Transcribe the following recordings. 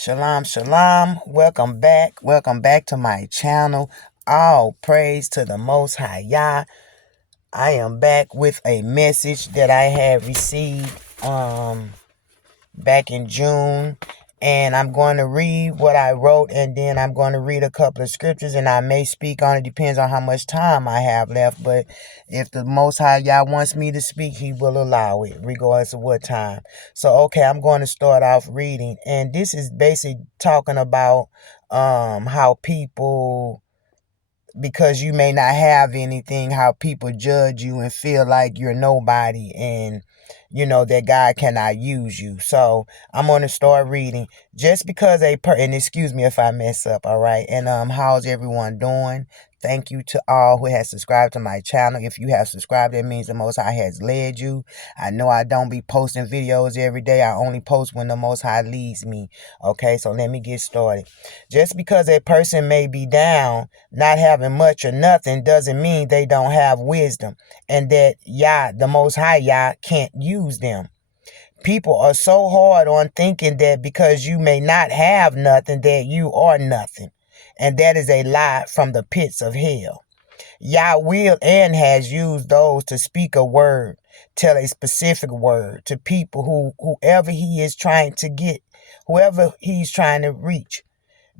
Shalom, shalom. Welcome back. Welcome back to my channel. All praise to the Most High Yah. I am back with a message that I had received back in June. And I'm going to read what I wrote, and then I'm going to read a couple of scriptures, and I may speak on it. Depends on how much time I have left. But if the Most High Yah wants me to speak, He will allow it, regardless of what time. So, okay, I'm going to start off reading. And this is basically talking about how people, because you may not have anything, how people judge you and feel like you're nobody, and that God cannot use you. So I'm going to start reading. Just because and excuse me if I mess up, all right? And how's everyone doing? Thank you to all who has subscribed to my channel. If you have subscribed, that means the Most High has led you. I know I don't be posting videos every day. I only post when the Most High leads me. Okay, so let me get started. Just because a person may be down, not having much or nothing, doesn't mean they don't have wisdom, and that Yah, the Most High Yah, can't use them. People are so hard on thinking that because you may not have nothing, that you are nothing. And that is a lie from the pits of hell. Yah will and has used those to speak a word, tell a specific word to people whoever he is trying to get, whoever he's trying to reach,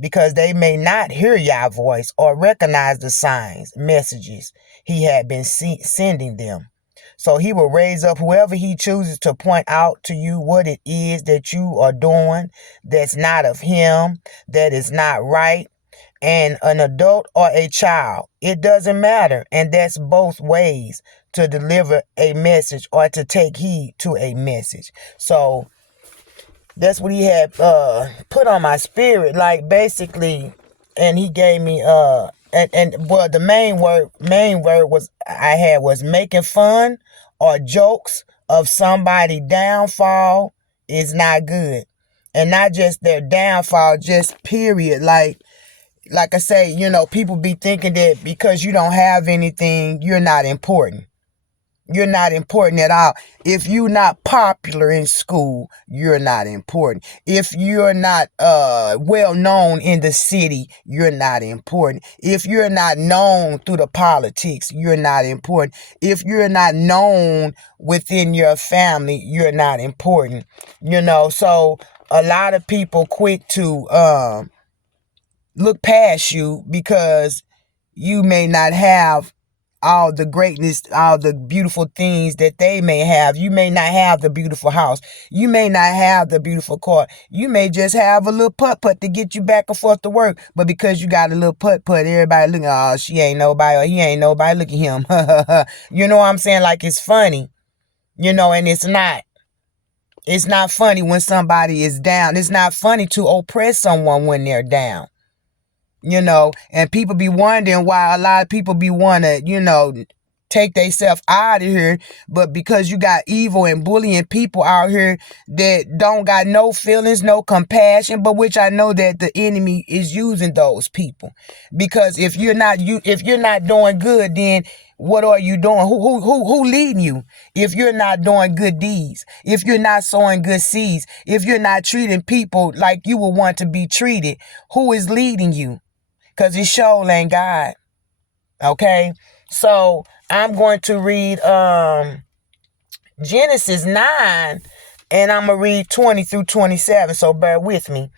because they may not hear Yah's voice or recognize the signs, messages he had been sending them. So he will raise up whoever he chooses to point out to you what it is that you are doing that's not of him, that is not right. And an adult or a child, it doesn't matter. And that's both ways to deliver a message or to take heed to a message. So that's what he had put on my spirit, like, basically. And he gave me well, the main word was making fun or jokes of somebody downfall is not good. And not just their downfall, just period. Like I say, people be thinking that because you don't have anything, you're not important. You're not important at all. If you're not popular in school, you're not important. If you're not well known in the city, you're not important. If you're not known through the politics, you're not important. If you're not known within your family, you're not important. So a lot of people quick to look past you because you may not have all the greatness, all the beautiful things that they may have. You may not have the beautiful house. You may not have the beautiful car. You may just have a little putt-putt to get you back and forth to work. But because you got a little putt-putt, everybody looking, oh, she ain't nobody, or he ain't nobody, look at him. You know what I'm saying? Like, it's funny, and it's not. It's not funny when somebody is down. It's not funny to oppress someone when they're down. And people be wondering why a lot of people be want to, take themselves out of here. But because you got evil and bullying people out here that don't got no feelings, no compassion, but which I know that the enemy is using those people. Because if you're not doing good, then what are you doing? Who leading you? If you're not doing good deeds, if you're not sowing good seeds, if you're not treating people like you would want to be treated, who is leading you? Because it sure ain't God. Okay? So I'm going to read Genesis 9, and I'm going to read 20 through 27. So bear with me.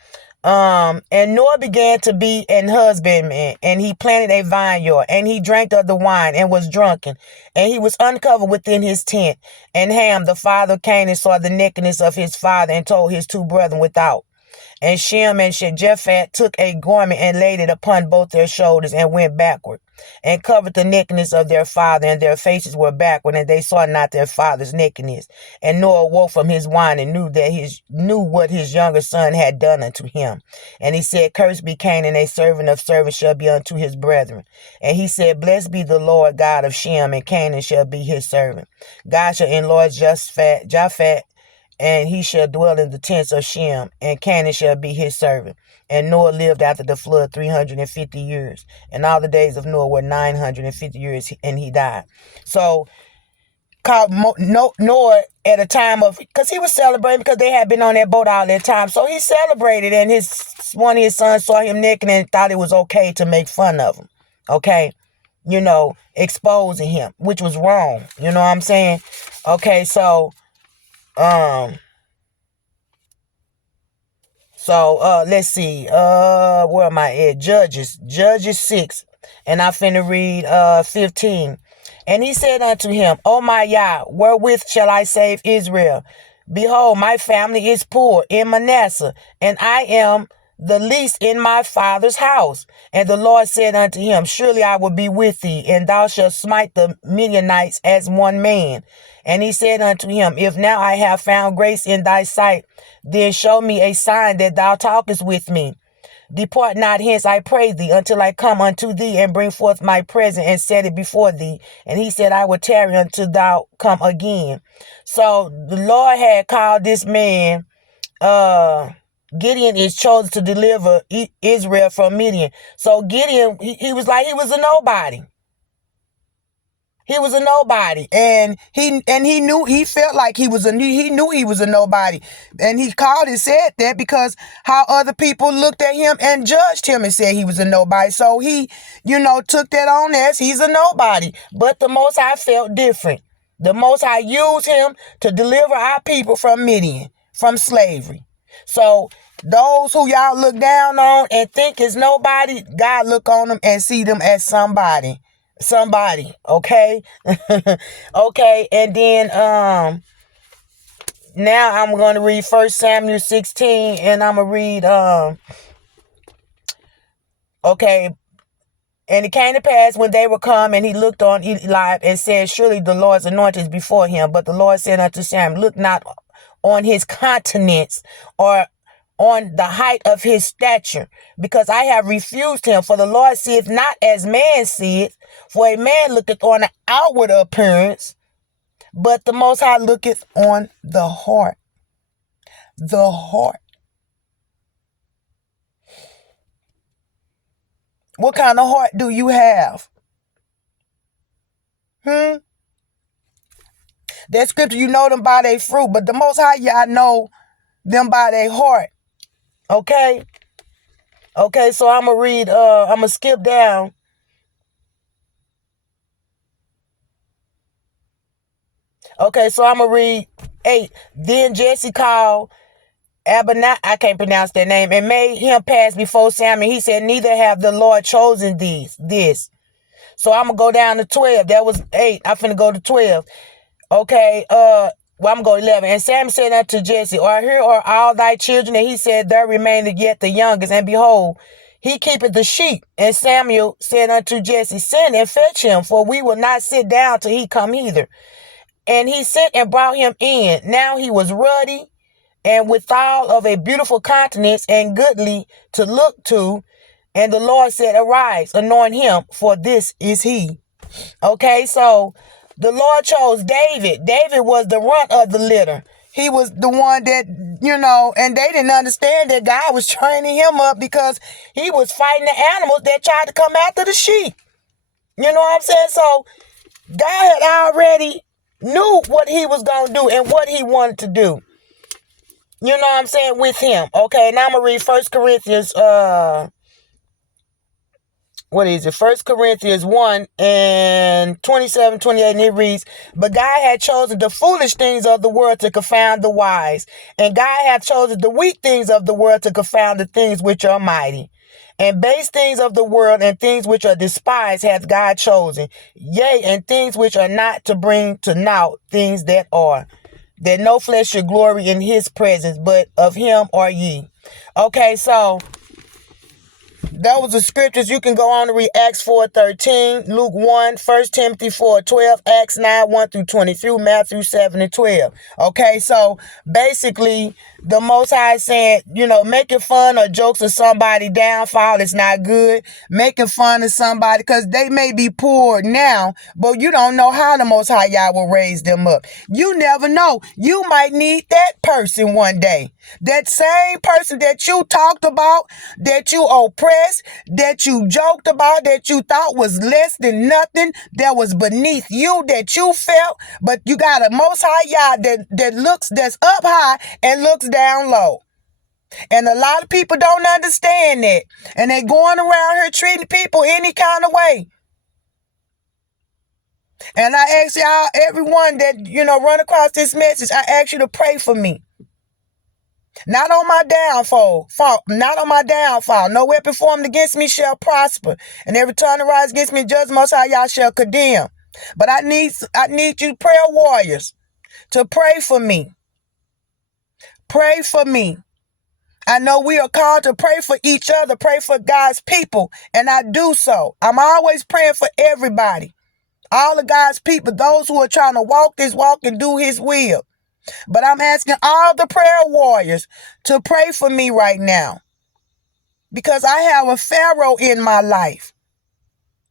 And Noah began to be an husbandman, and he planted a vineyard, and he drank of the wine and was drunken, and he was uncovered within his tent. And Ham, the father of Canaan, saw the nakedness of his father and told his two brethren without. And Shem and Japheth took a garment and laid it upon both their shoulders and went backward and covered the nakedness of their father, and their faces were backward, and they saw not their father's nakedness. And Noah woke from his wine and knew what his younger son had done unto him. And he said, Cursed be Canaan, a servant of servants shall be unto his brethren. And he said, Blessed be the Lord God of Shem, and Canaan shall be his servant. God shall enlarge Japheth, and he shall dwell in the tents of Shem, and Canaan shall be his servant. And Noah lived after the flood 350 years. And all the days of Noah were 950 years, and he died. So called Noah at a time of, because he was celebrating because they had been on that boat all that time. So he celebrated, and one of his sons saw him naked and thought it was okay to make fun of him. Okay. Exposing him, which was wrong. You know what I'm saying? Okay, so let's see. Where am I at? Judges 6. And I finna read 15. And he said unto him, O my Yah, wherewith shall I save Israel? Behold, my family is poor in Manasseh, and I am the least in my father's house. And the Lord said unto him, Surely I will be with thee, and thou shalt smite the Midianites as one man. And he said unto him, If now I have found grace in thy sight, then show me a sign that thou talkest with me. Depart not hence, I pray thee, until I come unto thee and bring forth my present and set it before thee. And he said, I will tarry until thou come again. So the Lord had called this man, Gideon is chosen to deliver Israel from Midian. So Gideon, he was like, he was a nobody. He was a nobody, and he knew, he felt like he knew he was a nobody, and he called and said that because how other people looked at him and judged him and said he was a nobody. So he, took that on as he's a nobody. But the Most High felt different. The Most High used him to deliver our people from Midian, from slavery. So those who y'all look down on and think is nobody, God look on them and see them as somebody, okay? Okay, and then now I'm going to read 1 Samuel 16, and I'm going to read okay. And it came to pass when they were come, and he looked on Eli and said, Surely the Lord's anointed is before him. But the Lord said unto Samuel, Look not on his countenance, or on the height of his stature, because I have refused him. For the Lord seeth not as man seeth, for a man looketh on the outward appearance, but the Most High looketh on the heart. The heart. What kind of heart do you have? That scripture, you know them by their fruit, but the Most High, y'all know them by their heart. Okay? Okay, so I'm going to read, I'm going to skip down. Okay, so I'm going to read 8. Then Jesse called Abinah, I can't pronounce that name, and made him pass before Samuel. He said, Neither have the Lord chosen this. So I'm going to go down to 12. That was 8. I'm finna go to 12. Okay, I'm going to go 11. And Samuel said unto Jesse, Here are all thy children? And he said, There remaineth yet the youngest, and behold, he keepeth the sheep. And Samuel said unto Jesse, Send and fetch him, for we will not sit down till he come hither. And he sent and brought him in. Now he was ruddy, and withal of a beautiful countenance, and goodly to look to. And the Lord said, Arise, anoint him, for this is he. Okay, so the Lord chose David. David was the runt of the litter. He was the one that, and they didn't understand that God was training him up because he was fighting the animals that tried to come after the sheep. You know what I'm saying? So God had already knew what he was going to do and what he wanted to do. You know what I'm saying? With him. Okay, now I'm going to read 1 Corinthians, what is it? 1 Corinthians 1 and 27, 28, and it reads, But God had chosen the foolish things of the world to confound the wise, and God hath chosen the weak things of the world to confound the things which are mighty. And base things of the world and things which are despised hath God chosen, yea, and things which are not, to bring to naught things that are, that no flesh should glory in his presence, but of him are ye. Okay, so that was the scriptures. You can go on to read Acts 4:13, Luke 1, 1 Timothy 4:12, Acts 9, 1 through 23, Matthew 7 and 12. Okay, so basically, The Most High said, making fun or jokes of somebody's downfall is not good. Making fun of somebody, because they may be poor now, but you don't know how the Most High Yah will raise them up. You never know. You might need that person one day. That same person that you talked about, that you oppressed, that you joked about, that you thought was less than nothing, that was beneath you, that you felt, but you got a Most High Yah that's up high and looks down low. And a lot of people don't understand that. And they going around here treating people any kind of way. And I ask y'all, everyone that, run across this message, I ask you to pray for me. Not on my downfall. Not on my downfall. No weapon formed against me shall prosper. And every tongue that rises against me, judgment Most High Yah shall condemn. But I need you prayer warriors to pray for me. Pray for me. I know we are called to pray for each other, pray for God's people, and I do so. I'm always praying for everybody, all of God's people, those who are trying to walk this walk and do his will. But I'm asking all the prayer warriors to pray for me right now, because I have a Pharaoh in my life,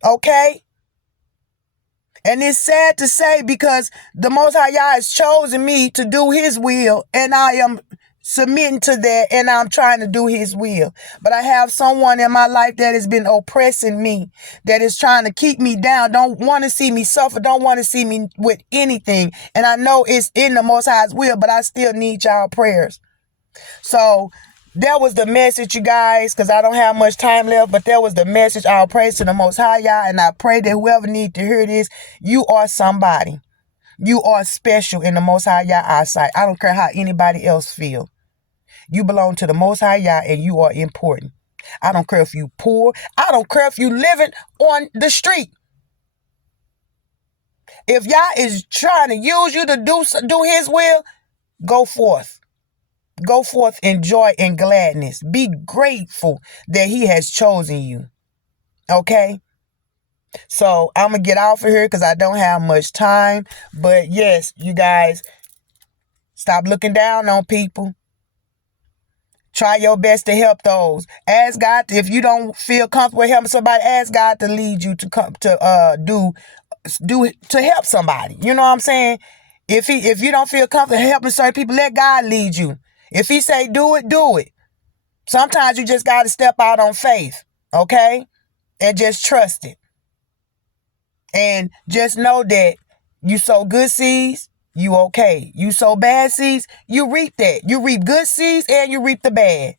okay? And it's sad to say, because the Most High Yah has chosen me to do his will, and I am submitting to that, and I'm trying to do his will. But I have someone in my life that has been oppressing me, that is trying to keep me down, don't want to see me suffer, don't want to see me with anything. And I know it's in the Most High's will, but I still need y'all prayers. So that was the message, you guys, because I don't have much time left, but that was the message. I'll praise to the Most High Yah, and I pray that whoever needs to hear this, you are somebody. You are special in the Most High Yah eyesight. I don't care how anybody else feel. You belong to the Most High Yah, and you are important. I don't care if you poor. I don't care if you living on the street. If Yah is trying to use you to do his will, go forth. Go forth in joy and gladness. Be grateful that he has chosen you. Okay? So I'm going to get off of here because I don't have much time. But yes, you guys, stop looking down on people. Try your best to help those. Ask God, if you don't feel comfortable helping somebody, ask God to lead you to come to to help somebody. You know what I'm saying? If you don't feel comfortable helping certain people, let God lead you. If he say do it, do it. Sometimes you just got to step out on faith, okay? And just trust it. And just know that you sow good seeds, you okay. You sow bad seeds, you reap that. You reap good seeds and you reap the bad.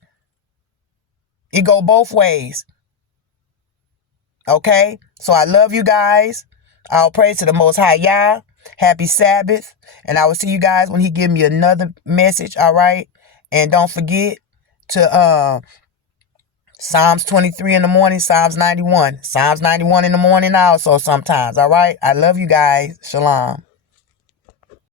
It go both ways. Okay? So I love you guys. I'll praise to the Most High Yah. Happy Sabbath. And I will see you guys when he give me another message, all right? And don't forget to Psalms 23 in the morning, Psalms 91. Psalms 91 in the morning also sometimes, all right? I love you guys. Shalom.